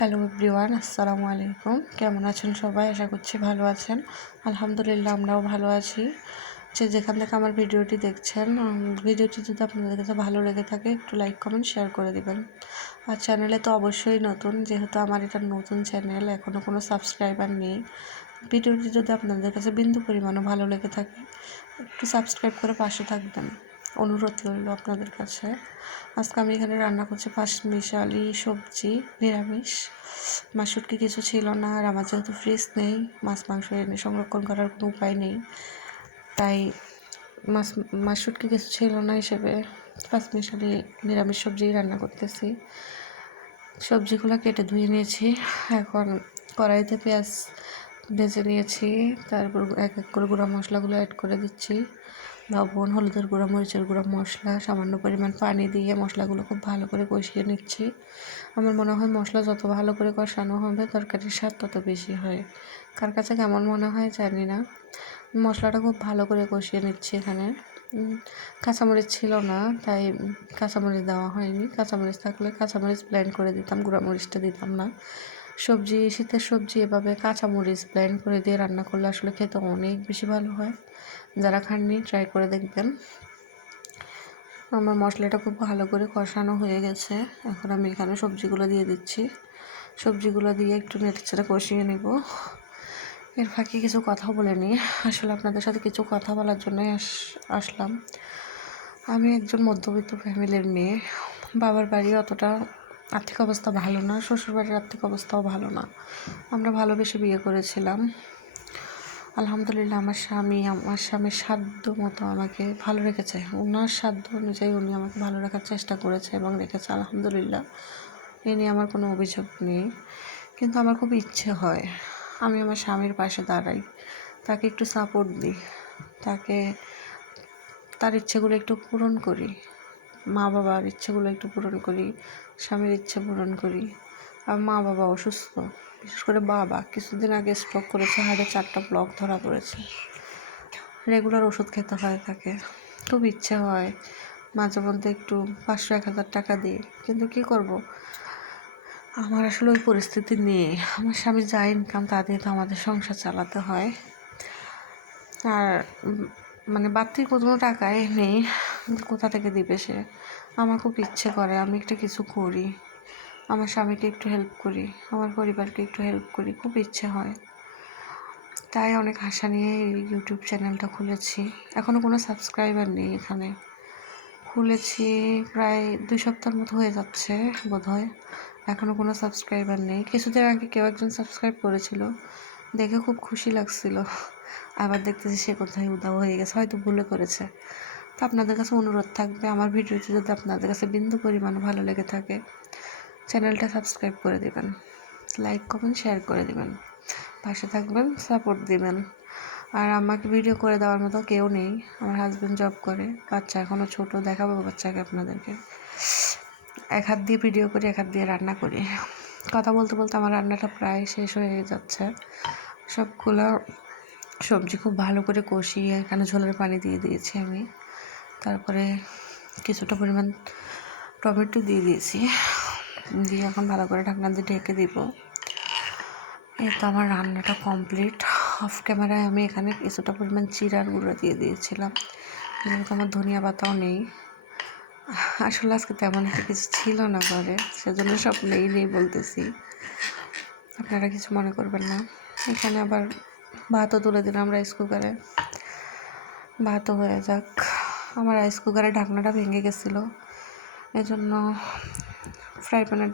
Hello everyone, আসসালামু আলাইকুম। কেমন আছেন সবাই? আশা করছি ভালো আছেন। আলহামদুলিল্লাহ আমরাও ভালো আছি। যেখান থেকে আমার ভিডিওটি দেখছেন, ভিডিওটি যদি আপনাদের কাছে ভালো লেগে থাকে একটু লাইক কমেন্ট শেয়ার করে দিবেন। আর চ্যানেলে তো অবশ্যই নতুন, যেহেতু আমার এটা নতুন চ্যানেল, এখনও কোনো সাবস্ক্রাইবার নেই। ভিডিওটি যদি আপনাদের কাছে বিন্দু পরিমাণও ভালো লেগে থাকে একটু সাবস্ক্রাইব করে পাশে থাকবেন, অনুরোধ রইল আপনাদের কাছে। আজকে আমি এখানে রান্না করছি পাঁচমিশালি সবজি, নিরামিষ। মাছ শুটকি কিছু ছিল না, আর আমার যেহেতু ফ্রিজ নেই, মাছ মাংস এনে সংরক্ষণ করার কোনো উপায় নেই, তাই মাছ শুটকি কিছু ছিল না হিসেবে পাঁচমিশালি নিরামিষ সবজি রান্না করতেছি। সবজিগুলো কেটে ধুয়ে নিয়েছি, এখন কড়াইতে পেঁয়াজ ভেজে নিয়েছি, তারপর এক এক করে গুঁড়া মশলাগুলো অ্যাড করে দিচ্ছি। লবণ, হলুদের গুঁড়া, মরিচের গুঁড়া, মশলা, সামান্য পরিমাণ পানি দিয়ে মশলাগুলো খুব ভালো করে কষিয়ে নিচ্ছি। আমার মনে হয় মশলা যত ভালো করে কষানো হবে তরকারির স্বাদ তত বেশি হয়। কার কাছে কেমন মনে হয় জানি না। মশলাটা খুব ভালো করে কষিয়ে নিচ্ছি। এখানে কাঁচামরিচ ছিল না, তাই কাঁচামরিচ দেওয়া হয়নি। কাঁচামরিচ থাকলে কাঁচামরিচ ব্লেন্ড করে দিতাম, গুঁড়া মরিচটা দিতাম না। শীতের সবজি এভাবে কাঁচামরিচ ব্লেন্ড করে দিয়ে রান্না করলে আসলে খেতে অনেক বেশি ভালো হয়। যারা খাননি ট্রাই করে দেখবেন। আমার মশলাটা খুব ভালো করে কষানো হয়ে গেছে, এখন আমি এখানে সবজিগুলো দিয়ে দিচ্ছি। সবজিগুলো দিয়ে একটু নেড়েচেড়ে কষিয়ে নেব। এর ফাঁকে কিছু কথা বলে নিই। আসলে আপনাদের সাথে কিছু কথা বলার জন্যই আসলাম। আমি একজন মধ্যবিত্ত ফ্যামিলির মেয়ে। বাবার বাড়ি অতটা আর্থিক অবস্থা ভালো না, শ্বশুরবাড়ির আর্থিক অবস্থাও ভালো না। আমরা ভালোবেসে বিয়ে করেছিলাম। আলহামদুলিল্লাহ আমার স্বামীর সাধ্য মতো আমাকে ভালো রেখেছে। ওনার সাধ্য অনুযায়ী উনি আমাকে ভালো রাখার চেষ্টা করেছে এবং রেখেছে, আলহামদুলিল্লাহ। এ নিয়ে আমার কোনো অভিযোগ নেই। কিন্তু আমার খুব ইচ্ছে হয় আমি আমার স্বামীর পাশে দাঁড়াই, তাকে একটু সাপোর্ট দিই, তার ইচ্ছেগুলো একটু পূরণ করি, মা বাবার ইচ্ছেগুলো একটু পূরণ করি, স্বামীর ইচ্ছে পূরণ করি। আর মা বাবা অসুস্থ, বিশেষ করে বাবা কিছুদিন আগে স্ট্রোক করেছে, হাড়ে 4টা ব্লক ধরা পড়েছে, রেগুলার ওষুধ খেতে হয় তাকে। খুব ইচ্ছে হয় মাঝে মধ্যে একটু 500-1000 টাকা দিই, কিন্তু কি করব, আমার আসলে ওই পরিস্থিতি নেই। আমার স্বামীর যা ইনকাম তা দিয়ে তো আমাদের সংসার চালাতে হয়। আর বাড়তি কোনো টাকাই নেই, কোথা থেকে দিবে সে। আমার খুব ইচ্ছে করে আমি একটা কিছু করি, আমার স্বামীকে একটু হেল্প করি, আমার পরিবারকে একটু হেল্প করি, খুব ইচ্ছে হয়। তাই অনেক আশা নিয়ে এই ইউটিউব চ্যানেলটা খুলেছি। এখনও কোনো সাবস্ক্রাইবার নেই। এখানে খুলেছি প্রায় 2 সপ্তাহের মতো হয়ে যাচ্ছে বোধহয়, এখনও কোনো সাবস্ক্রাইবার নেই। কিছুদিন আগে কেউ একজন সাবস্ক্রাইব করেছিল, দেখে খুব খুশি লাগছিল। আবার দেখতেছি সে কোথায় উধাও হয়ে গেছে, হয়তো ভুলে করেছে। তো আপনাদের কাছে অনুরোধ থাকবে, আমার ভিডিওটি যদি আপনাদের কাছে বিন্দু পরিমাণ ভালো লেগে থাকে চ্যানেলটা সাবস্ক্রাইব করে দেবেন, লাইক কমেন্ট শেয়ার করে দেবেন, পাশে থাকবেন, সাপোর্ট দিবেন। আর আমাকে ভিডিও করে দেওয়ার মতো কেউ নেই। আমার হাজব্যান্ড জব করে, বাচ্চা এখনও ছোট, দেখাবো বাচ্চাকে আপনাদেরকে। এক হাত দিয়ে ভিডিও করি, এক হাত দিয়ে রান্না করি। কথা বলতে বলতে আমার রান্নাটা প্রায় শেষ হয়ে যাচ্ছে। সবগুলো সবজি খুব ভালো করে কষিয়ে এখানে ঝোলের পানি দিয়ে দিয়েছি আমি, তারপরে কিছুটা পরিমাণ টমেটো দিয়ে দিয়েছি, দিয়ে এখন ভালো করে ঢাকনা দিয়ে ঢেকে দিব। এই তো আমার রান্নাটা কমপ্লিট। অফ ক্যামেরায় আমি এখানে কিছুটা পরিমাণ জিরার গুঁড়ো দিয়ে দিয়েছিলাম, যেহেতু আমার ধনিয়া পাতাও নেই। আসলে আজকে তেমন একটা কিছু ছিল না ঘরে, সেজন্য সব নেই বলতেছি, আপনারা কিছু মনে করবেন না। এখানে আবার ভাতও তুলে দিলাম রাইস কুকারে, ভাতও হয়ে যাক। আমার রাইস কুকারের ঢাকনাটা ভেঙে গেছিলো, এজন্য ফ্রাই প্যানের